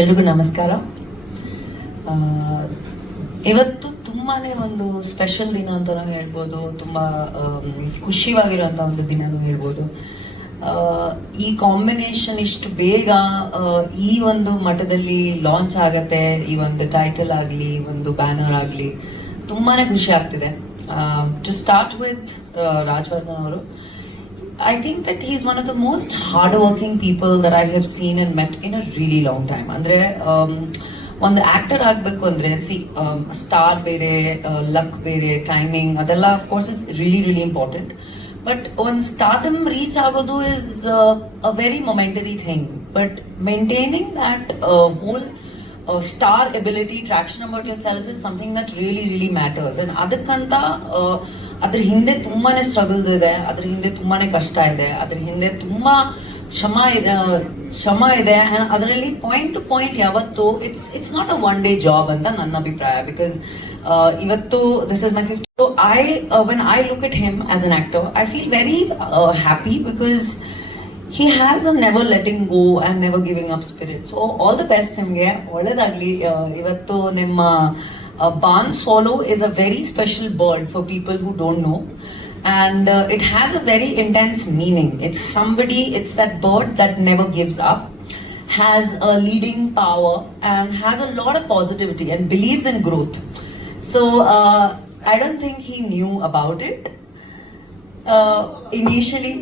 ಎಲ್ರಿಗೂ ನಮಸ್ಕಾರ. ಇವತ್ತು ತುಂಬಾನೇ ಒಂದು ಸ್ಪೆಷಲ್ ದಿನ ಅಂತಲೂ ಹೇಳ್ಬೋದು, ತುಂಬ ಖುಷಿವಾಗಿರುವಂಥ ಒಂದು ದಿನನೂ ಹೇಳ್ಬೋದು. ಈ ಕಾಂಬಿನೇಷನ್ ಇಷ್ಟು ಬೇಗ ಈ ಒಂದು ಮಠದಲ್ಲಿ ಲಾಂಚ್ ಆಗತ್ತೆ, ಈ ಒಂದು ಟೈಟಲ್ ಆಗಲಿ ಒಂದು ಬ್ಯಾನರ್ ಆಗಲಿ, ತುಂಬಾನೇ ಖುಷಿ ಆಗ್ತಿದೆ. ಟು ಸ್ಟಾರ್ಟ್ ವಿತ್ ರಾಜವರ್ಧನ್ ಅವರು I think that he's one of the most hardworking people that I have seen and met in a really long time. Andre, um, ಒಂದು ಆಕ್ಟರ್ ಆಗಬೇಕು ಅಂದರೆ ಸಿ ಸ್ಟಾರ್ ಬೇರೆ ಲಕ್ ಬೇರೆ ಟೈಮಿಂಗ್ ಅದೆಲ್ಲ of course, is really really important but ಒಂದು stardom reach ಆಗೋದು is a very momentary thing but maintaining that whole star ability traction about yourself is something that really really matters ಅದಕ್ಕಂತ ಅದ್ರ ಹಿಂದೆ ತುಂಬಾನೇ struggles ಇದೆ, ಅದ್ರ ಹಿಂದೆ ತುಂಬಾನೇ ಕಷ್ಟ ಇದೆ, ಅದ್ರ ಹಿಂದೆ ತುಂಬಾ ಶ್ರಮ ಇದೆ ಶ್ರಮ ಇದೆ. ಅದರಲ್ಲಿ ಪಾಯಿಂಟ್ ಟು ಪಾಯಿಂಟ್ ಯಾವತ್ತು it's it's not a one day job ಅಂತ ನನ್ನ ಅಭಿಪ್ರಾಯ. ಬಿಕಾಸ್ ಇವತ್ತು this is my fifth I when I look it him as an actor I feel very happy because he has a never letting go and never giving up spirit so all the best ನಿಮಗೆ ಒಳ್ಳೇದಾಗ್ಲಿ ಆ, ಇವತ್ತು ನಿಮ್ಮ ಬಾನ್ swallow is a very special bird for people who don't know and uh, it has a very intense meaning it's somebody it's that bird that never gives up has a leading power and has a lot of positivity and believes in growth so uh, i don't think he knew about it uh, initially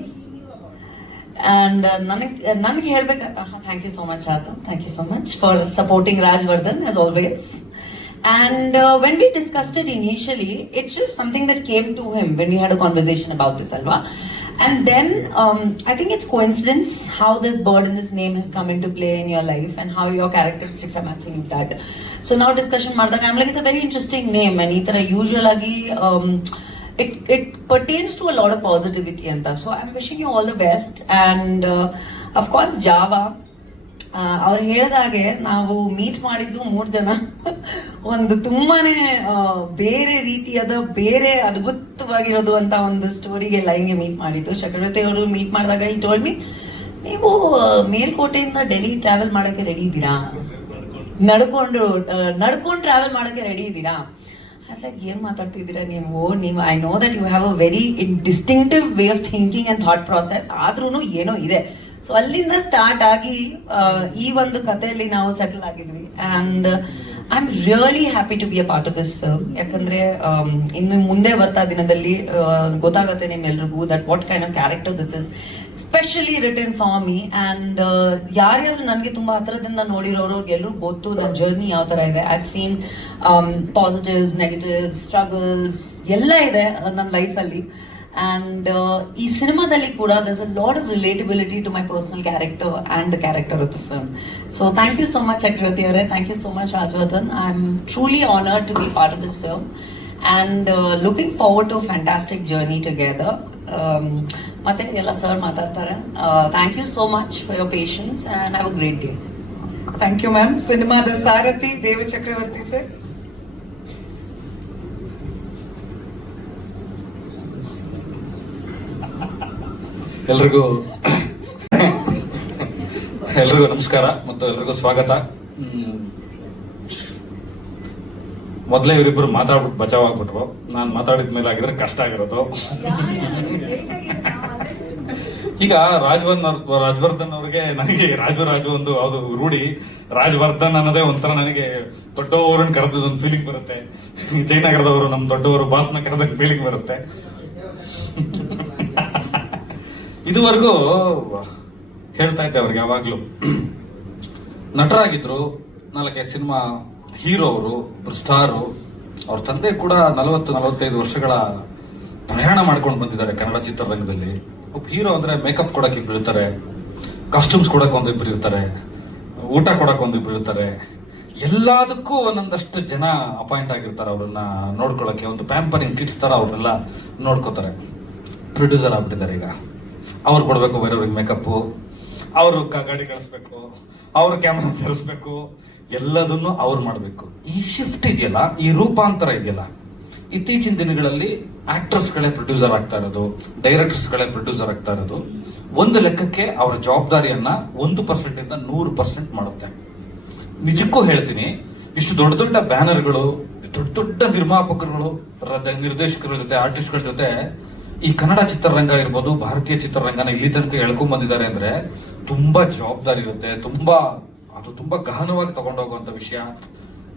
and ನನಗೆ ನನಗೆ ಹೇಳ್ಬೇಕು thank you so much ಆತ thank you so much for supporting Rajvardhan as always And uh, when we discussed it initially, it's just something that came to him when we had a conversation about this, Alva. And then um, I think it's coincidence how this bird in this name has come into play in your life and how your characteristics are matching with that. So now discussion ಮಾಡಿದಾಗ I'm like, it's a very interesting name and ಈ ಥರ usual ಆಗಿ um, it it pertains to a lot of positivity and that. So I'm wishing you all the best. And uh, of course, Java. ಅವ್ರು ಹೇಳಿದಾಗೆ ನಾವು meet ಮಾಡಿದ್ದು ಮೂರು ಜನ ಒಂದು ತುಂಬಾನೇ ಬೇರೆ ರೀತಿಯಾದ ಬೇರೆ ಅದ್ಭುತವಾಗಿರೋದು ಅಂತ ಒಂದು ಸ್ಟೋರಿಗೆ ಲೈನ್ಗೆ ಮೀಟ್ ಮಾಡಿದ್ದು ಚಕ್ರವರ್ತಿ ಅವರು ಮೀಟ್ ಮಾಡಿದಾಗ ಈ ಟೋಲ್ಡ್ ಮಿ ನೀವು ಮೇಲ್ಕೋಟೆಯಿಂದ ಡೆಲ್ಲಿ ಟ್ರಾವೆಲ್ ಮಾಡೋಕ್ಕೆ ರೆಡಿ ಇದ್ದೀರಾ ನಡ್ಕೊಂಡು ನಡ್ಕೊಂಡು ಟ್ರಾವೆಲ್ ಮಾಡೋಕ್ಕೆ ರೆಡಿ ಇದ್ದೀರಾ ಲೈಕ್ ಏನ್ ಮಾತಾಡ್ತಿದ್ದೀರಾ ನೀವು ನೀವು I know that you have a very distinctive way of thinking and thought process ಆದ್ರೂ ಏನೋ ಇದೆ. ಸೊ ಅಲ್ಲಿಂದ ಸ್ಟಾರ್ಟ್ ಆಗಿ ಈ ಒಂದು ಕಥೆಯಲ್ಲಿ ನಾವು settle ಆಗಿದ್ವಿ. And I am really happy to be a part of this film ಯಾಕಂದ್ರೆ ಆಮ್, ಇನ್ನು ಮುಂದೆ ಬರ್ತಾ ದಿನದಲ್ಲಿ ಗೊತ್ತಾಗುತ್ತೆ ನಿಮ್ಮೆಲ್ರಿಗೂ that what kind of character this is specially return for me and ಯಾರ್ಯಾರು ನನಗೆ ತುಂಬಾ ಹತ್ರದಿಂದ ನೋಡಿರೋರು ಎಲ್ಲರೂ ಗೊತ್ತು ನನ್ನ ಜರ್ನಿ ಯಾವ ತರ ಇದೆ. I seen positives negatives struggles ಎಲ್ಲ ಇದೆ ನನ್ನ ಲೈಫಲ್ಲಿ ಅಂಡ್ ಈ ಸಿನಿಮಾದಲ್ಲಿ ಕೂಡ there's a lot of relatability to my personal character and the character of the film so thank you so much Chakravarthy ಅವರೇ thank you so much Rajavardhan I am truly honoured to be part of this film and looking forward to fantastic journey together ಮತ್ತೆ ಎಲ್ಲ sir ಮಾತಾಡ್ತಾರೆ. Thank you so much for your patience and have a great day thank you ma'am ಸಿನಿಮಾದ ಸಾರಥಿ ದೇವ ಚಕ್ರವರ್ತಿ sir ಎಲ್ರಿಗೂ ಎಲ್ರಿಗೂ ನಮಸ್ಕಾರ ಮತ್ತು ಎಲ್ರಿಗೂ ಸ್ವಾಗತ. ಮೊದಲೇ ಇವರಿಬ್ಬರು ಮಾತಾಡ್ಬಿಟ್ಟು ಬಚಾವ್ ಆಗ್ಬಿಟ್ರು ನಾನು ಮಾತಾಡಿದ ಮೇಲೆ ಆಗಿದ್ರೆ ಕಷ್ಟ ಆಗಿರೋದು. ಈಗ ರಾಜವರ್ಧನ್ ರಾಜವರ್ಧನ್ ಅವ್ರಿಗೆ ನನಗೆ ರಾಜು ರಾಜು ಒಂದು ಅದು ರೂಢಿ. ರಾಜವರ್ಧನ್ ಅನ್ನೋದೇ ಒಂಥರ ನನಗೆ ದೊಡ್ಡವರನ್ನ ಕರೆದ ಒಂದು ಫೀಲಿಂಗ್ ಬರುತ್ತೆ. ಜಯನಗರದವರು ನಮ್ಮ ದೊಡ್ಡವರು ಬಾಸ್ನ ಕರೆದ ಫೀಲಿಂಗ್ ಬರುತ್ತೆ. ಇದುವರೆಗೂ ಹೇಳ್ತಾ ಇದ್ದೆ ಅವ್ರಿಗೆ ಯಾವಾಗಲೂ. ನಟರಾಗಿದ್ರು ನಾಲ್ಕೈದು ಸಿನಿಮಾ ಹೀರೋ ಅವರು ಸ್ಟಾರು, ಅವ್ರ ತಂದೆ ಕೂಡ ನಲವತ್ತು, ನಲವತ್ತೈದು ವರ್ಷಗಳ ಪ್ರಯಾಣ ಮಾಡ್ಕೊಂಡು ಬಂದಿದ್ದಾರೆ ಕನ್ನಡ ಚಿತ್ರರಂಗದಲ್ಲಿ. ಒಬ್ಬ ಹೀರೋ ಅಂದ್ರೆ ಮೇಕಪ್ ಕೊಡೋಕೆ ಇಬ್ಬರು ಇರ್ತಾರೆ, ಕಾಸ್ಟ್ಯೂಮ್ಸ್ ಕೊಡಕ್ ಒಂದಿಬ್ರು ಇರ್ತಾರೆ, ಊಟ ಕೊಡಕ್ ಒಂದಿಬ್ರು ಇರ್ತಾರೆ. ಎಲ್ಲದಕ್ಕೂ ಒಂದೊಂದಷ್ಟು ಜನ ಅಪಾಯಿಂಟ್ ಆಗಿರ್ತಾರೆ ಅವ್ರನ್ನ ನೋಡ್ಕೊಳಕ್ಕೆ ಒಂದು ಪ್ಯಾಂಪರಿಂಗ್ ಕಿಟ್ಸ್ ತರ ಅವ್ರನ್ನೆಲ್ಲ ನೋಡ್ಕೋತಾರೆ. ಪ್ರೊಡ್ಯೂಸರ್ ಆಗ್ಬಿಟ್ಟಿದ್ದಾರೆ ಈಗ. ಅವ್ರು ಕೊಡಬೇಕು, ಬೇರೆಯವ್ರಿಗೆ ಮೇಕಪ್ಪು ಅವರು ಗಾಡಿ ಕಳಿಸ್ಬೇಕು, ಅವ್ರ ಕ್ಯಾಮ್ರಾ ತರಿಸ್ಬೇಕು, ಎಲ್ಲದನ್ನು ಅವ್ರು ಮಾಡಬೇಕು. ಈ ಶಿಫ್ಟ್ ಇದೆಯಲ್ಲ, ಈ ರೂಪಾಂತರ ಇದೆಯಲ್ಲ, ಇತ್ತೀಚಿನ ದಿನಗಳಲ್ಲಿ ಆಕ್ಟರ್ಸ್ಗಳೇ ಪ್ರೊಡ್ಯೂಸರ್ ಆಗ್ತಾ ಇರೋದು ಡೈರೆಕ್ಟರ್ಸ್ಗಳೇ ಪ್ರೊಡ್ಯೂಸರ್ ಆಗ್ತಾ ಇರೋದು. ಒಂದು ಲೆಕ್ಕಕ್ಕೆ ಅವರ ಜವಾಬ್ದಾರಿಯನ್ನ ಒಂದು ಪರ್ಸೆಂಟಿಂದ ನೂರು ಪರ್ಸೆಂಟ್ ಮಾಡುತ್ತೆ. ನಿಜಕ್ಕೂ ಹೇಳ್ತೀನಿ, ಇಷ್ಟು ದೊಡ್ಡ ದೊಡ್ಡ ಬ್ಯಾನರ್ಗಳು, ದೊಡ್ಡ ದೊಡ್ಡ ನಿರ್ಮಾಪಕರುಗಳು ನಿರ್ದೇಶಕರ ಜೊತೆ ಆರ್ಟಿಸ್ಟ್ಗಳ ಜೊತೆ ಈ ಕನ್ನಡ ಚಿತ್ರರಂಗ ಇರ್ಬೋದು, ಭಾರತೀಯ ಚಿತ್ರರಂಗನ ಇಲ್ಲಿ ತನಕ ಎಳ್ಕೊಂಡ್ ಬಂದಿದ್ದಾರೆ ಅಂದ್ರೆ ತುಂಬಾ ಜವಾಬ್ದಾರಿ ಇರುತ್ತೆ, ತುಂಬಾ, ಅದು ತುಂಬಾ ಗಹನವಾಗಿ ತಗೊಂಡೋಗುವಂತ ವಿಷಯ.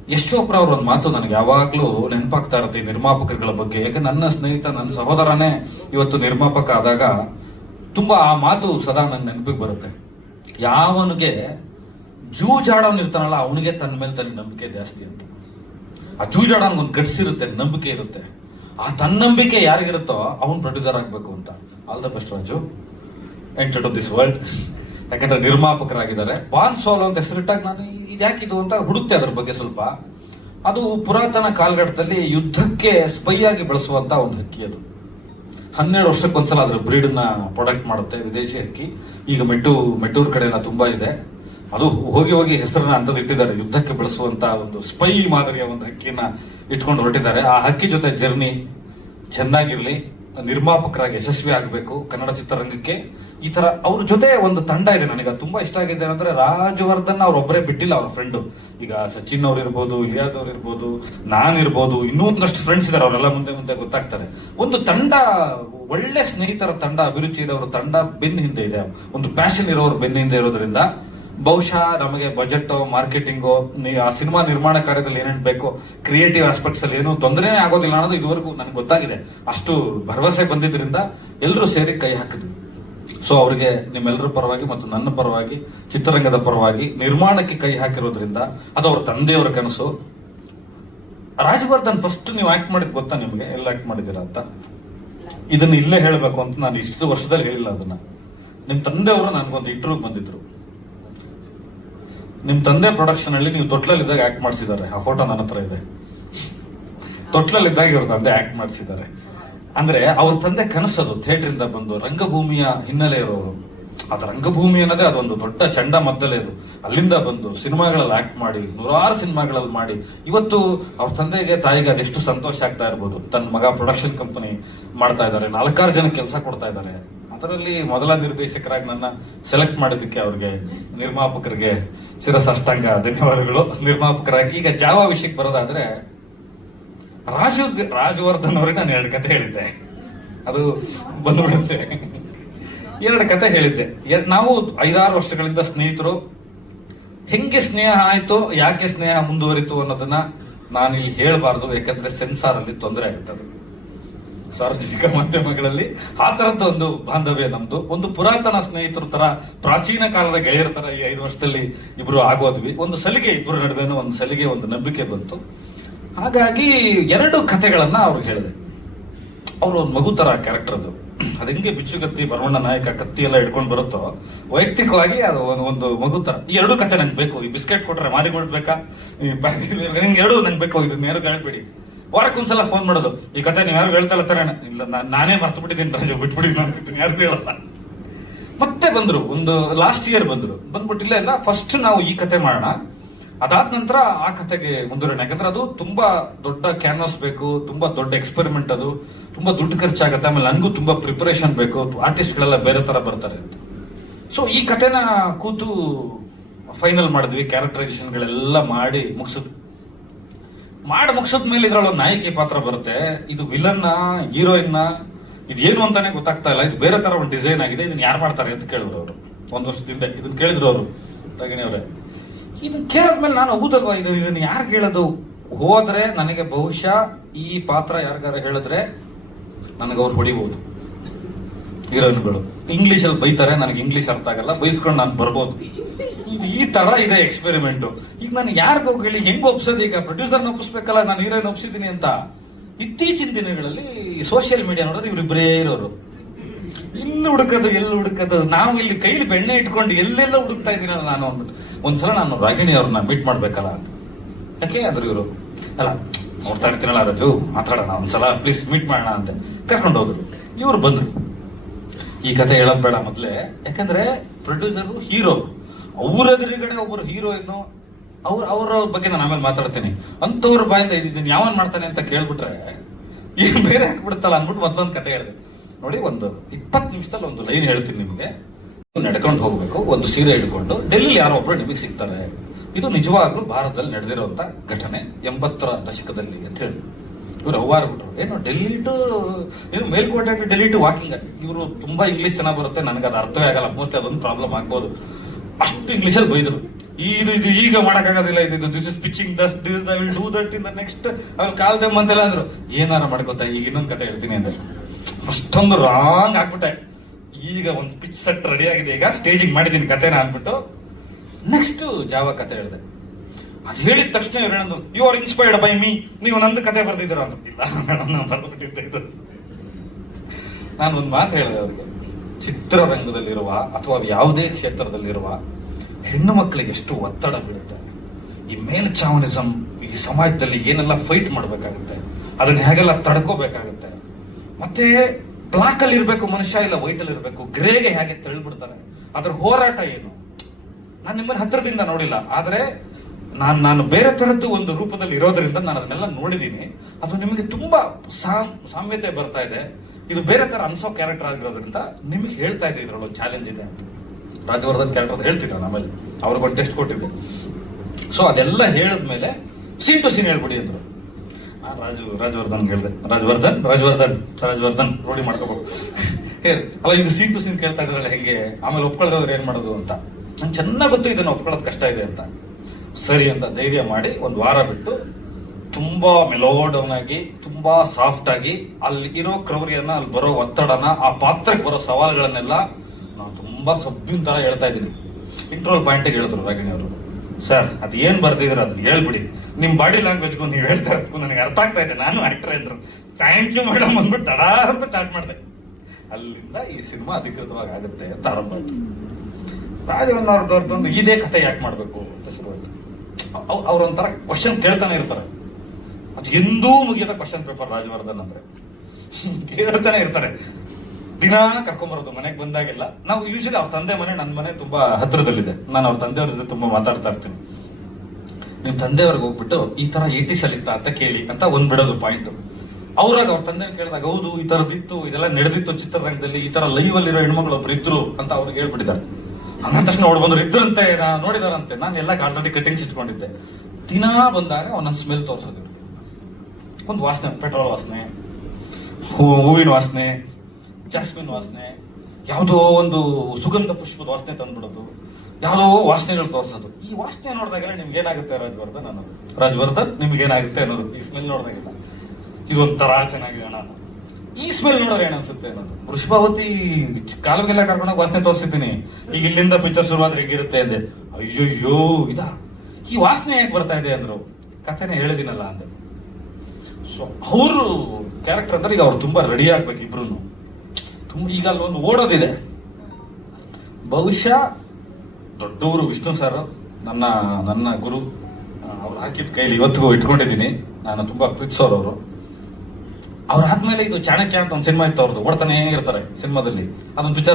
ಯಶೋಪ್ರ ಅವ್ರ ಒಂದು ಮಾತು ನನಗೆ ಯಾವಾಗ್ಲೂ ನೆನಪಾಗ್ತಾ ಇರುತ್ತೆ ನಿರ್ಮಾಪಕರುಗಳ ಬಗ್ಗೆ. ಯಾಕೆ ನನ್ನ ಸ್ನೇಹಿತ, ನನ್ನ ಸಹೋದರನೇ ಇವತ್ತು ನಿರ್ಮಾಪಕ ಆದಾಗ ತುಂಬಾ ಆ ಮಾತು ಸದಾ ನನ್ನ ನೆನಪಿಗೆ ಬರುತ್ತೆ. ಯಾವನಿಗೆ ಜೂಜಾಡೋನ್ ಇರ್ತಾನಲ್ಲ, ಅವನಿಗೆ ತನ್ನ ಮೇಲೆ ತನ್ನ ನಂಬಿಕೆ ಜಾಸ್ತಿ ಅಂತ. ಆ ಜೂಜಾಡೋನ್ ಒಂದು ಗಟ್ಸ್ ಇರುತ್ತೆ, ನಂಬಿಕೆ ಇರುತ್ತೆ. ಆ ತನ್ನಂಬಿಕೆ ಯಾರಿಗಿರುತ್ತೋ ಅವನು ಪ್ರೊಡ್ಯೂಸರ್ ಆಗಬೇಕು ಅಂತ. All the best Raju. Enter to this world ಯಾಕಂದ್ರೆ ನಿರ್ಮಾಪಕರಾಗಿದ್ದಾರೆ. ಬಾನ್ ಸೋಲೋ ಅಂತ ಹೆಸರಿಟ್ಟಾಗ ನಾನು ಇದ್ಯಾಕಿದು ಅಂತ ಹುಡುಕ್ತೆ ಅದ್ರ ಬಗ್ಗೆ ಸ್ವಲ್ಪ. ಅದು ಪುರಾತನ ಕಾಲಘಟ್ಟದಲ್ಲಿ ಯುದ್ಧಕ್ಕೆ ಸ್ಪೈ ಆಗಿ ಬಳಸುವಂತ ಒಂದು ಹಕ್ಕಿ ಅದು. ಹನ್ನೆರಡು ವರ್ಷಕ್ಕೊಂದ್ಸಲ ಅದ್ರ ಬ್ರೀಡ್ನ ಪ್ರೊಡಕ್ಟ್ ಮಾಡುತ್ತೆ ವಿದೇಶಿ ಹಕ್ಕಿ. ಈಗ ಮೆಟ್ಟು, ಮೆಟ್ಟೂರ್ ಕಡೆ ಎಲ್ಲ ತುಂಬಾ ಇದೆ. ಅದು ಹೋಗಿ ಹೋಗಿ ಹೆಸರನ್ನ ಅಂತದ್ ಇಟ್ಟಿದ್ದಾರೆ ಯುದ್ಧಕ್ಕೆ ಬಳಸುವಂತ ಒಂದು ಸ್ಪೈ ಮಾದರಿಯ ಒಂದು ಹಕ್ಕಿನ ಇಟ್ಕೊಂಡು ಹೊರಟಿದ್ದಾರೆ. ಆ ಹಕ್ಕಿ ಜೊತೆ ಜರ್ನಿ ಚೆನ್ನಾಗಿರಲಿ, ನಿರ್ಮಾಪಕರಾಗಿ ಯಶಸ್ವಿ ಆಗಬೇಕು, ಕನ್ನಡ ಚಿತ್ರರಂಗಕ್ಕೆ. ಈ ತರ ಅವ್ರ ಜೊತೆ ಒಂದು ತಂಡ ಇದೆ ನನಗೆ. ತುಂಬಾ ಇಷ್ಟ ಆಗಿದೆ ಅಂದ್ರೆ ರಾಜವರ್ಧನ್ ಅವ್ರೊಬ್ಬರೇ ಬಿಟ್ಟಿಲ್ಲ ಅವ್ರ ಫ್ರೆಂಡ್ ಈಗ ಸಚಿನ್ ಅವ್ರು ಇರ್ಬೋದು, ಇಲಿಯಾಸ್ ಅವ್ರು ಇರ್ಬೋದು, ನಾನ್ ಇರ್ಬೋದು ಇನ್ನೂ ಒಂದಷ್ಟು ಫ್ರೆಂಡ್ಸ್ ಇದಾರೆ. ಅವರೆಲ್ಲ ಮುಂದೆ ಮುಂದೆ ಗೊತ್ತಾಗ್ತಾರೆ. ಒಂದು ತಂಡ, ಒಳ್ಳೆ ಸ್ನೇಹಿತರ ತಂಡ, ಅಭಿರುಚಿ ಇರೋರ ತಂಡ ಬೆನ್ನ ಹಿಂದೆ ಇದೆ. ಒಂದು ಪ್ಯಾಷನ್ ಇರೋರು ಬೆನ್ನ ಹಿಂದೆ ಇರೋದ್ರಿಂದ ಬಹುಶಃ ನಮಗೆ ಬಜೆಟ್, ಮಾರ್ಕೆಟಿಂಗು ಆ ಸಿನಿಮಾ ನಿರ್ಮಾಣ ಕಾರ್ಯದಲ್ಲಿ ಏನೇನು ಬೇಕು, ಕ್ರಿಯೇಟಿವ್ ಆಸ್ಪೆಕ್ಟ್ಸ್ ಅಲ್ಲಿ ಏನು ತೊಂದರೆನೇ ಆಗೋದಿಲ್ಲ ಅನ್ನೋದು ಇದುವರೆಗೂ ನನಗೆ ಗೊತ್ತಾಗಿದೆ. ಅಷ್ಟು ಭರವಸೆ ಬಂದಿದ್ರಿಂದ ಎಲ್ಲರೂ ಸೇರಿ ಕೈ ಹಾಕಿದ್ವಿ. ಸೊ ಅವರಿಗೆ ನಿಮ್ಮೆಲ್ಲರ ಪರವಾಗಿ ಮತ್ತು ನನ್ನ ಪರವಾಗಿ, ಚಿತ್ರರಂಗದ ಪರವಾಗಿ, ನಿರ್ಮಾಣಕ್ಕೆ ಕೈ ಹಾಕಿರೋದ್ರಿಂದ ಅದು ಅವ್ರ ತಂದೆಯವರ ಕನಸು. ರಾಜವರ್ಧನ್ ಫಸ್ಟ್ ನೀವು ಆಕ್ಟ್ ಮಾಡಿದ್ ಗೊತ್ತಾ ನಿಮಗೆ? ಎಲ್ಲ ಆಕ್ಟ್ ಮಾಡಿದ್ದೀರಾ ಅಂತ? ಇದನ್ನ ಇಲ್ಲೇ ಹೇಳಬೇಕು ಅಂತ ನಾನು ಇಷ್ಟು ವರ್ಷದಲ್ಲಿ ಹೇಳಿಲ್ಲ ಅದನ್ನ. ನಿಮ್ಮ ತಂದೆಯವರು ನನಗೊಂದು ಇಂಟರ್ವ್ಯೂ ಬಂದಿದ್ರು. ನಿಮ್ ತಂದೆ ಪ್ರೊಡಕ್ಷನ್ ಅಲ್ಲಿ ನೀವು ತೊಟ್ಲಲ್ಲಿದ್ದಾಗ ಆಕ್ಟ್ ಮಾಡಿಸಿದ್ದಾರೆ. ಆ ಫೋಟೋ ನನ್ನ ಹತ್ರ ಇದೆ. ತೊಟ್ಲಲ್ಲಿದ್ದಾಗ ಇವ್ರ ತಂದೆ ಆಕ್ಟ್ ಮಾಡಿಸಿದ್ದಾರೆ. ಅಂದ್ರೆ ಅವ್ರ ತಂದೆ ಕನಸದು ಥಿಯೇಟರ್ ಇಂದ ಬಂದು ರಂಗಭೂಮಿಯ ಹಿನ್ನೆಲೆ ಇರೋರು. ಅದು ರಂಗಭೂಮಿ ಅನ್ನೋದೇ ಅದೊಂದು ದೊಡ್ಡ ಚಂಡ ಮದ್ದಲೆ ಅದು. ಅಲ್ಲಿಂದ ಬಂದು ಸಿನಿಮಾಗಳಲ್ಲಿ ಆಕ್ಟ್ ಮಾಡಿ, ನೂರಾರು ಸಿನಿಮಾಗಳಲ್ಲಿ ಮಾಡಿ. ಇವತ್ತು ಅವ್ರ ತಂದೆಗೆ, ತಾಯಿಗೆ ಅದೆಷ್ಟು ಸಂತೋಷ ಆಗ್ತಾ ಇರ್ಬೋದು. ತನ್ನ ಮಗ ಪ್ರೊಡಕ್ಷನ್ ಕಂಪನಿ ಮಾಡ್ತಾ ಇದ್ದಾರೆ. ನಾಲ್ಕಾರು ಜನ ಕೆಲಸ ಕೊಡ್ತಾ ಇದ್ದಾರೆ. ಅದರಲ್ಲಿ ಮೊದಲ ನಿರ್ದೇಶಕರಾಗಿ ನನ್ನ ಸೆಲೆಕ್ಟ್ ಮಾಡಿದ್ದಕ್ಕೆ ಅವ್ರಿಗೆ ನಿರ್ಮಾಪಕರಿಗೆ ಶಿರಸಾಷ್ಟಾಂಗ ಧನ್ಯವಾದಗಳು. ನಿರ್ಮಾಪಕರಾಗಿ ಈಗ ಜಾವ ವಿಷಯಕ್ಕೆ ಬರೋದಾದ್ರೆ ರಾಜು ರಾಜವರ್ಧನ್ ಅವ್ರಿಗೆ ನಾನು ಎರಡು ಕತೆ ಹೇಳಿದ್ದೆ. ಅದು ಬಂದ್ಬಿಡುತ್ತೆ. ಎರಡು ಕತೆ ಹೇಳಿದ್ದೆ. ನಾವು ಐದಾರು ವರ್ಷಗಳಿಂದ ಸ್ನೇಹಿತರು. ಹೆಂಗೆ ಸ್ನೇಹ ಆಯಿತು, ಯಾಕೆ ಸ್ನೇಹ ಮುಂದುವರಿತು ಅನ್ನೋದನ್ನ ನಾನು ಇಲ್ಲಿ ಹೇಳಬಾರ್ದು, ಯಾಕಂದ್ರೆ ಸೆನ್ಸಾರ್ ಅಲ್ಲಿ ತೊಂದರೆ ಆಗುತ್ತೆ ಅದು. ಸಾರ್ವಜನಿಕ ಮಾಧ್ಯಮಗಳಲ್ಲಿ ಆ ತರದ್ದು ಒಂದು ಬಾಂಧವ್ಯ ನಮ್ಮದು ಒಂದು ಪುರಾತನ ಸ್ನೇಹಿತರ ತರ ಪ್ರಾಚೀನ ಕಾಲದ ಗೆಳೆಯರ ತರ ಈ ಐದು ವರ್ಷದಲ್ಲಿ ಇಬ್ರು ಆಗೋದ್ವಿ ಒಂದು ಸಲಿಗೆ ಇಬ್ಬರು ನಡುವೆನೂ ಒಂದು ಸಲಿಗೆ ಒಂದು ನಂಬಿಕೆ ಬಂತು ಹಾಗಾಗಿ ಎರಡು ಕಥೆಗಳನ್ನು ಅವ್ರಿಗೆ ಹೇಳಿದೆ ಅವರು ಒಂದು ಮಗು ತರ ಕ್ಯಾರೆಕ್ಟರ್ ಅದು ಹೆಂಗೆ ಬಿಚ್ಚುಗತ್ತಿ ಬರವಣ್ಣ ನಾಯಕ ಕತ್ತಿ ಎಲ್ಲ ಹಿಡ್ಕೊಂಡು ಬರುತ್ತೋ ವೈಯಕ್ತಿಕವಾಗಿ ಅದು ಒಂದು ಒಂದು ಮಗು ತರ ಈ ಎರಡು ಕತೆ ನಂಗೆ ಬೇಕು ಈ ಬಿಸ್ಕೆಟ್ ಕೊಟ್ಟರೆ ಮಾರಿಗೊಳ್ಬೇಕಾ ಬೇಕಾ ಈ ನಂಗೆ ಎರಡು ನಂಗೆ ಬೇಕು ಇದನ್ನ ಎರಡು ಹೇಳ್ಬೇಡಿ ವಾರಕ್ಕೊಂದ್ಸಲ ಫೋನ್ ಮಾಡೋದು. ಈ ಕತೆ ನೀವು ಯಾರು ಹೇಳ್ತಾ ತರ ಇಲ್ಲ ನಾನ್- ಮರ್ತು ಬಿಟ್ಟಿದ್ದೀನಿ ರಾಜ, ಬಿಟ್ಬಿಡಿ ನಾನು. ಯಾರು ಹೇಳಲ್ಲ. ಮತ್ತೆ ಬಂದ್ರು, ಒಂದು ಲಾಸ್ಟ್ ಇಯರ್ ಬಂದ್ರು. ಬಂದ್ಬಿಟ್ಟು ಇಲ್ಲ ಇಲ್ಲ ಫಸ್ಟ್ ನಾವು ಈ ಕತೆ ಮಾಡೋಣ. ಅದಾದ ನಂತರ ಆ ಕತೆಗೆ ಮುಂದುವರೋಣ ಯಾಕಂದ್ರೆ ಅದು ತುಂಬಾ ದೊಡ್ಡ ಕ್ಯಾನ್ವಾಸ್ ಬೇಕು, ತುಂಬಾ ದೊಡ್ಡ ಎಕ್ಸ್ಪೆರಿಮೆಂಟ್ ಅದು. ತುಂಬಾ ದುಡ್ಡು ಖರ್ಚಾಗತ್ತೆ. ಆಮೇಲೆ ನನಗೂ ತುಂಬಾ ಪ್ರಿಪರೇಷನ್ ಬೇಕು. ಆರ್ಟಿಸ್ಟ್ಗಳೆಲ್ಲ ಬೇರೆ ತರ ಬರ್ತಾರೆ. ಸೊ ಈ ಕತೆನ ಕೂತು ಫೈನಲ್ ಮಾಡಿದ್ವಿ. ಕ್ಯಾರೆಕ್ಟರೈಸೇಷನ್ಗಳೆಲ್ಲ ಮಾಡಿ ಮುಗಿಸಿದ್ವಿ. ಮಾಡಿ ಮುಗಿಸಿದ ಮೇಲೆ ಇದ್ರೊಳಗೆ ನಾಯಕಿ ಪಾತ್ರ ಬರುತ್ತೆ. ಇದು ವಿಲನ್ನ, ಹೀರೋಯಿನ್ನ, ಇದೇನು ಅಂತಾನೆ ಗೊತ್ತಾಗ್ತಾ ಇಲ್ಲ. ಇದು ಬೇರೆ ತರ ಒಂದು ಡಿಸೈನ್ ಆಗಿದೆ. ಇದನ್ನ ಯಾರು ಮಾಡ್ತಾರೆ ಅಂತ ಕೇಳಿದ್ರು ಅವರು. ಒಂದು ವರ್ಷದಿಂದ ಇದನ್ನ ಕೇಳಿದ್ರು ಅವರು, ರಾಗಿಣಿ ಅವರೇ. ಇದನ್ನ ಕೇಳಿದ್ಮೇಲೆ ನಾನು ಹೋಗುದಲ್ವ ಇದು ಇದನ್ನ ಯಾರು ಕೇಳೋದು? ಹೋದ್ರೆ ನನಗೆ ಬಹುಶಃ ಈ ಪಾತ್ರ ಯಾರಿಗಾರ ಹೇಳಿದ್ರೆ ನನಗೆ ಅವ್ರು ಹೊಡಿಬಹುದು ಹೀರೋಯಿನ್ಗಳು. ಇಂಗ್ಲೀಷಲ್ಲಿ ಬೈತಾರೆ. ನನಗೆ ಇಂಗ್ಲೀಷ್ ಅರ್ಥ ಆಗಲ್ಲ. ಬೈಸ್ಕೊಂಡು ನಾನು ಬರ್ಬೋದು. ಇದು ಈ ತರ ಇದೆ ಎಕ್ಸ್ಪೆರಿಮೆಂಟ್ ಈಗ ನಾನು ಯಾರಿಗೋ ಹೇಳಿ ಹೆಂಗ್ ಒಪ್ಸೋದು? ಈಗ ಪ್ರೊಡ್ಯೂಸರ್ನ ಒಪ್ಪಿಸ್ಬೇಕಲ್ಲ ನಾನು ಹೀರೋಯಿನ್ ಒಪ್ಸಿದ್ದೀನಿ ಅಂತ. ಇತ್ತೀಚಿನ ದಿನಗಳಲ್ಲಿ ಸೋಷಿಯಲ್ ಮೀಡಿಯಾ ನೋಡಿದ್ರೆ ಇವ್ರಿಬ್ಬರೇ ಇರೋರು. ಇಲ್ಲಿ ಹುಡುಕದು, ಎಲ್ಲಿ ಹುಡುಕದು? ನಾವು ಇಲ್ಲಿ ಕೈಲಿ ಬೆಣ್ಣೆ ಇಟ್ಕೊಂಡು ಎಲ್ಲೆಲ್ಲ ಹುಡುಕ್ತಾ ಇದ್ದೀನಲ್ಲ ನಾನು ಅಂದ್ಬಿಟ್ಟು. ಒಂದ್ಸಲ ನಾನು ರಾಗಿಣಿ ಅವ್ರನ್ನ ಮೀಟ್ ಮಾಡ್ಬೇಕಲ್ಲ ಅಂತ. ಯಾಕೆ ಅಂದ್ರು ಇವರು? ಅಲ್ಲ, ನೋಡ್ತಾ ಇರ್ತೀನಲ್ಲ ರಾಜು, ಮಾತಾಡೋಣ ಒಂದ್ಸಲ ಪ್ಲೀಸ್ ಮೀಟ್ ಮಾಡೋಣ ಅಂತ. ಕರ್ಕೊಂಡು ಹೋದ್ರು. ಇವ್ರು ಬಂದ್ರು. ಈ ಕತೆ ಹೇಳೋದ್ ಬೇಡ ಮೊದಲೇ. ಯಾಕಂದ್ರೆ ಪ್ರೊಡ್ಯೂಸರ್ ಹೀರೋ. ಅವ್ರ ಎದುರುಗಡೆ ಒಬ್ಬರು ಹೀರೋಯಿನ್ ಅವ್ರ ಅವರ ಬಗ್ಗೆ ನಾನು ಆಮೇಲೆ ಮಾತಾಡ್ತೀನಿ. ಅಂತವ್ರ ಬಾಯಿಂದ ಇದನ್ನ ಯಾವನ್ ಮಾಡ್ತಾನೆ ಅಂತ ಕೇಳ್ಬಿಟ್ರೆ ಈಗ ಬೇರೆ ಹಾಕ್ಬಿಡ್ತಲ್ಲ ಅಂದ್ಬಿಟ್ಟು ಮೊದಲೊಂದು ಕತೆ ಹೇಳಿದೆ. ನೋಡಿ, ಒಂದು ಇಪ್ಪತ್ತು ನಿಮಿಷದಲ್ಲಿ ಒಂದು ಲೈನ್ ಹೇಳ್ತೀನಿ ನಿಮಗೆ. ನಡ್ಕೊಂಡು ಹೋಗ್ಬೇಕು, ಒಂದು ಸೀರೆ ಹಿಡ್ಕೊಂಡು ಡೆಲ್ಲಿ ಯಾರೋ ಒಬ್ರು ನಿಮಗೆ ಸಿಗ್ತಾರೆ. ಇದು ನಿಜವಾಗ್ಲೂ ಭಾರತದಲ್ಲಿ ನಡೆದಿರುವಂತ ಘಟನೆ ಎಂಬತ್ತರ ದಶಕದಲ್ಲಿ ಅಂತ ಹೇಳಿ. ಇವ್ರು ಅವ್ವಾರು ಬಿಟ್ರು. ಏನು ಡೆಲ್ಲಿ ಟು ಏನು Melkote to Delhi to walking ಇವರು ತುಂಬಾ ಇಂಗ್ಲೀಷ್ ಚೆನ್ನಾಗಿ ಬರುತ್ತೆ. ನನಗೆ ಅದು ಅರ್ಥವೇ ಆಗಲ್ಲ. ಮೋಸ್ಟ್ಲಿ ಅದೊಂದು ಪ್ರಾಬ್ಲಮ್ ಆಗ್ಬೋದು. ಅಷ್ಟು ಇಂಗ್ಲೀಷಲ್ಲಿ ಬೈದರು. ಇದು ಇದು ಈಗ ಮಾಡೋಕ್ಕಾಗೋದಿಲ್ಲ, ಇದು this is pitching thus this I will do that in the next ಆಮೇಲೆ ಕಾಲ್ ದೆಮ್ ಅಂತೆಲ್ಲ ಅಂದ್ರು. ಏನಾರ ಮಾಡ್ಕೋತಾ ಈಗ ಇನ್ನೊಂದು ಕತೆ ಹೇಳ್ತೀನಿ ಅಂದ್ರೆ. ಅಷ್ಟೊಂದು ರಾಂಗ್ ಆಗ್ಬಿಟ್ಟೆ. ಈಗ ಒಂದು ಪಿಚ್ ಸೆಟ್ ರೆಡಿ ಆಗಿದೆ. ಈಗ ಸ್ಟೇಜಿಂಗ್ ಮಾಡಿದ್ದೀನಿ ಕತೆನ ಅಂದ್ಬಿಟ್ಟು ನೆಕ್ಸ್ಟ್ ಜಾವ ಕತೆ ಹೇಳಿದೆ. ಅದು ಹೇಳಿದ ತಕ್ಷಣ ಇವ್ರು you are inspired by me ನೀವು ನಂದು ಕತೆ ಬರ್ದಿದ್ದೀರ? ಅಂತ ಇಲ್ಲ ಮೇಡಮ್ ನಾನು ಬರ್ಬಿಟ್ಟಿದ್ದೆ ನಾನು ಒಂದು ಮಾತು ಹೇಳಿದೆ ಅವರಿಗೆ. ಚಿತ್ರರಂಗದಲ್ಲಿರುವ ಅಥವಾ ಯಾವುದೇ ಕ್ಷೇತ್ರದಲ್ಲಿರುವ ಹೆಣ್ಣು ಮಕ್ಕಳಿಗೆ ಎಷ್ಟು ಒತ್ತಡ ಬೀಳುತ್ತೆ. ಈ ಮೇಲ್ಚಾವನಿಸಂ ಈ ಸಮಾಜದಲ್ಲಿ ಏನೆಲ್ಲ ಫೈಟ್ ಮಾಡಬೇಕಾಗುತ್ತೆ. ಅದನ್ನ ಹೇಗೆಲ್ಲ ತಡ್ಕೋಬೇಕಾಗುತ್ತೆ. ಮತ್ತೆ ಬ್ಲಾಕ್ ಅಲ್ಲಿ ಇರಬೇಕು ಮನುಷ್ಯ ಇಲ್ಲ ವೈಟ್ ಅಲ್ಲಿ ಇರಬೇಕು ಗ್ರೇಗೆ ಹೇಗೆ ತಳ್ಳಿಬಿಡ್ತಾರೆ ಅದ್ರ ಹೋರಾಟ ಏನು? ನಾನು ನಿಮ್ಮನ್ನ ಹತ್ತಿರದಿಂದ ನೋಡಿಲ್ಲ, ಆದ್ರೆ ನಾನು ನಾನು ಬೇರೆ ತರದ್ದು ಒಂದು ರೂಪದಲ್ಲಿ ಇರೋದ್ರಿಂದ ನಾನು ಅದನ್ನೆಲ್ಲ ನೋಡಿದ್ದೀನಿ ಅದು ನಿಮಗೆ ತುಂಬಾ ಸಾಮ್, ಸಾಮ್ಯತೆ ಬರ್ತಾ ಇದೆ. ಇದು ಬೇರೆ ಥರ ಅನ್ಸೋ ಕ್ಯಾರೆಕ್ಟರ್ ಆಗಿರೋದ್ರಿಂದ ನಿಮಗೆ ಹೇಳ್ತಾ ಇದೆ ಒಂದು ಚಾಲೆಂಜ್ ಇದೆ ರಾಜವರ್ಧನ್ ಕ್ಯಾರೆಕ್ಟರ್ ಹೇಳ್ತೀನಿ ನಾನು ಆಮೇಲೆ ಅವ್ರಿಗೊಂದು ಟೆಸ್ಟ್ ಕೊಟ್ಟಿದ್ದೆ. ಸೊ ಅದೆಲ್ಲ ಹೇಳಿದ್ಮೇಲೆ ಸೀನ್ ಟು ಸೀನ್ ಹೇಳ್ಬಿಡಿ ಅಂದರು. ರಾಜು ರಾಜವರ್ಧನ್ ಹೇಳಿದೆ. ರಾಜವರ್ಧನ್ ರಾಜವರ್ಧನ್ ರಾಜವರ್ಧನ್ ರೋಡಿ ಮಾಡ್ಕೋಬೇಕು. ಹೇಳಿ. ಅಲ್ಲ ಇದು ಸೀನ್ ಟು ಸೀನ್ ಕೇಳ್ತಾ ಇದ್ರಲ್ಲ ಹೆಂಗೆ? ಆಮೇಲೆ ಒಪ್ಕೊಳ್ದವ್ರು ಏನು ಮಾಡೋದು ಅಂತ. ನಂಗೆ ಚೆನ್ನಾಗಿ ಗೊತ್ತು ಇದನ್ನು ಒಪ್ಕೊಳ್ಳೋದು ಕಷ್ಟ ಇದೆ ಅಂತ. ಸರಿ ಅಂತ ಧೈರ್ಯ ಮಾಡಿ ಒಂದು ವಾರ ಬಿಟ್ಟು ತುಂಬಾ ಮೆಲೋಡೌನ್ ಆಗಿ, ತುಂಬಾ ಸಾಫ್ಟ್ ಆಗಿ, ಅಲ್ಲಿ ಇರೋ ಕ್ರೌರ್ಯನ, ಅಲ್ಲಿ ಬರೋ ಒತ್ತಡನ, ಆ ಪಾತ್ರಕ್ಕೆ ಬರೋ ಸವಾಲುಗಳನ್ನೆಲ್ಲ ನಾನು ತುಂಬಾ ಸಬ್ಬಿನ ತರ ಹೇಳ್ತಾ ಇದ್ದೀನಿ. ಇಂಟ್ರೋಲ್ ಪಾಯಿಂಟಿಗೆ ಹೇಳಿದ್ರು ಅವರು. ಸರ್ ಅದು ಏನು ಬರ್ದಿದ್ರ ಅದನ್ನ ಹೇಳ್ಬಿಡಿ. ನಿಮ್ಮ ಬಾಡಿ ಲ್ಯಾಂಗ್ವೇಜ್ಗೂ ನೀವು ಹೇಳ್ತಾ ಇರೋದಕ್ಕೂ ನನಗೆ ಅರ್ಥ ಆಗ್ತಾ ಇದೆ. ನಾನು ಆಕ್ಟರ್ ಅಂದ್ರು ಥ್ಯಾಂಕ್ ಯು ಮೇಡಮ್ ಅಂದ್ಬಿಟ್ಟು ತಡ ಅಂತ ಸ್ಟಾರ್ಟ್ ಮಾಡಿದೆ. ಅಲ್ಲಿಂದ ಈ ಸಿನಿಮಾ ಅಧಿಕೃತವಾಗಿ ಆಗುತ್ತೆ ಅಂತ ಆರಂಭ ಆಯ್ತು. ರಾಜವನ್ನ ಅವ್ರದ್ದು ಇದೇ ಕತೆ ಯಾಕೆ ಮಾಡಬೇಕು ಅಂತ ಶುರುವಾಯಿತು ಅವ್ರು ಒಂಥರ ಕ್ವಶನ್ ಕೇಳ್ತಾನೆ ಇರ್ತಾರೆ. ಎಂದೂ ಮುಗಿಯದ ಕ್ವಶನ್ ಪೇಪರ್ ರಾಜವರ್ಧನ್ ಅಂದ್ರೆ. ಕೇಳ್ತಾನೆ ಇರ್ತಾರೆ. ದಿನ ಕರ್ಕೊಂಬರೋದು, ಮನೆಗೆ ಬಂದಾಗೆಲ್ಲ ನಾವು ಯೂಶಲಿ ಅವ್ರ ತಂದೆ ಮನೆ ನನ್ನ ಮನೆ ತುಂಬಾ ಹತ್ರದಲ್ಲಿದೆ ನಾನು ಅವ್ರ ತಂದೆಯವ್ರ ಜೊತೆ ತುಂಬಾ ಮಾತಾಡ್ತಾ ಇರ್ತೀನಿ. ನಿಮ್ಮ ತಂದೆಯವ್ರಿಗೆ ಹೋಗ್ಬಿಟ್ಟು ಈ ತರ ಏಟೀಸ್ ಅಲ್ಲಿ ಇತ್ತ ಅಂತ ಕೇಳಿ ಅಂತ ಒಂದ್ ಬಿಡೋದು ಪಾಯಿಂಟ್ ಅವ್ರಾಗ ಅವ್ರ ತಂದೆ ಕೇಳಿದಾಗ, ಹೌದು, ಈ ತರದಿತ್ತು ಇದೆಲ್ಲ ನಡೆದಿತ್ತು ಚಿತ್ರರಂಗದಲ್ಲಿ, ಈ ತರ ಲೈವ್ ಅಲ್ಲಿರೋ ಹೆಣ್ಮಗಳು ಒಬ್ರು ಇದ್ರು ಅಂತ ಅವ್ರಿಗೆ ಹೇಳ್ಬಿಟ್ಟಿದ್ದಾರೆ. ಅಂದ ತಕ್ಷಣ ಅವ್ರು ಬಂದ್ರು, ಇದ್ರಂತೆ ನೋಡಿದಾರಂತೆ. ನಾನು ಎಲ್ಲ ಆಲ್ರೆಡಿ ಕಟಿಂಗ್ಸ್ ಇಟ್ಕೊಂಡಿದ್ದೆ. ದಿನಾ ಬಂದಾಗ ಒಂದೊಂದು ಸ್ಮೆಲ್ ತೋರ್ಸೋದು ಒಂದು ವಾಸನೆ ಪೆಟ್ರೋಲ್ ವಾಸನೆ ಹೂವಿನ ವಾಸನೆ ಜಾಸ್ಮಿನ್ ವಾಸನೆ ಯಾವುದೋ ಒಂದು ಸುಗಂಧ ಪುಷ್ಪದ ವಾಸನೆ ತಂದ್ಬಿಡೋದು. ಯಾವುದೋ ವಾಸನೆಗಳು ತೋರಿಸೋದು. ಈ ವಾಸನೆ ನೋಡಿದಾಗೆಲ್ಲ ನಿಮ್ಗೆ ಏನಾಗುತ್ತೆ ರಾಜವರ್ಧನ್ ಅನ್ನೋದು? ರಾಜವರ್ಧನ್ ನಿಮ್ಗೆ ಏನಾಗುತ್ತೆ ಅನ್ನೋದು? ಈ ಸ್ಮೆಲ್ ನೋಡಿದಾಗೆಲ್ಲ. ಇದೊಂಥರ ಚೆನ್ನಾಗಿದೆ ನಾನು ಈ ಸ್ಮೆಲ್ ನೋಡಿದ್ರೆ ಏನನ್ಸುತ್ತೆ ಅನ್ನೋದು? ವೃಷಭಾವತಿ ಕಾಲಗೆಲ್ಲ ಕರ್ಕೊಂಡೋಗಿ ವಾಸನೆ ತೋರಿಸಿದ್ದೀನಿ. ಈಗ ಇಲ್ಲಿಂದ ಪಿಕ್ಚರ್ ಶುರುವಾದ್ರೆ ಹೀಗಿರುತ್ತೆ ಅಂದೆ. ಅಯ್ಯಯ್ಯೋ ಇದಾ? ಈ ವಾಸನೆ ಯಾಕೆ ಬರ್ತಾ ಇದೆ ಅಂದ್ರು? ಕಥೆನೇ ಹೇಳಿದಿನಲ್ಲ ಅಂದೆ. ಸೊ ಅವರು ಕ್ಯಾರೆಕ್ಟರ್ ಅಂದ್ರೆ ಈಗ ಅವ್ರು ತುಂಬಾ ರೆಡಿ ಆಗ್ಬೇಕು ಇಬ್ರು ತುಂಬ, ಈಗ ಒಂದು ಓಡೋದಿದೆ. ಬಹುಶಃ ದೊಡ್ಡವರು ವಿಷ್ಣು ಸರ್ ನನ್ನ ನನ್ನ ಗುರು ಅವ್ರು ಹಾಕಿದ ಕೈಲಿ ಇವತ್ತಿಗೂ ಇಟ್ಕೊಂಡಿದ್ದೀನಿ. ನಾನು ತುಂಬಾ ಪ್ರೀತಿಸೋರು ಅವರು. ಅವ್ರಾದ್ಮೇಲೆ ಇದು ಚಾಣಕ್ಯ ಅಂತ ಒಂದು ಸಿನಿಮಾ ಇತ್ತು ಅವ್ರದ್ದು ಓಡ್ತಾನೆ ಇರ್ತಾರೆ ಸಿನಿಮಾದಲ್ಲಿ. ಅದೊಂದು ಪಿಕ್ಚರ್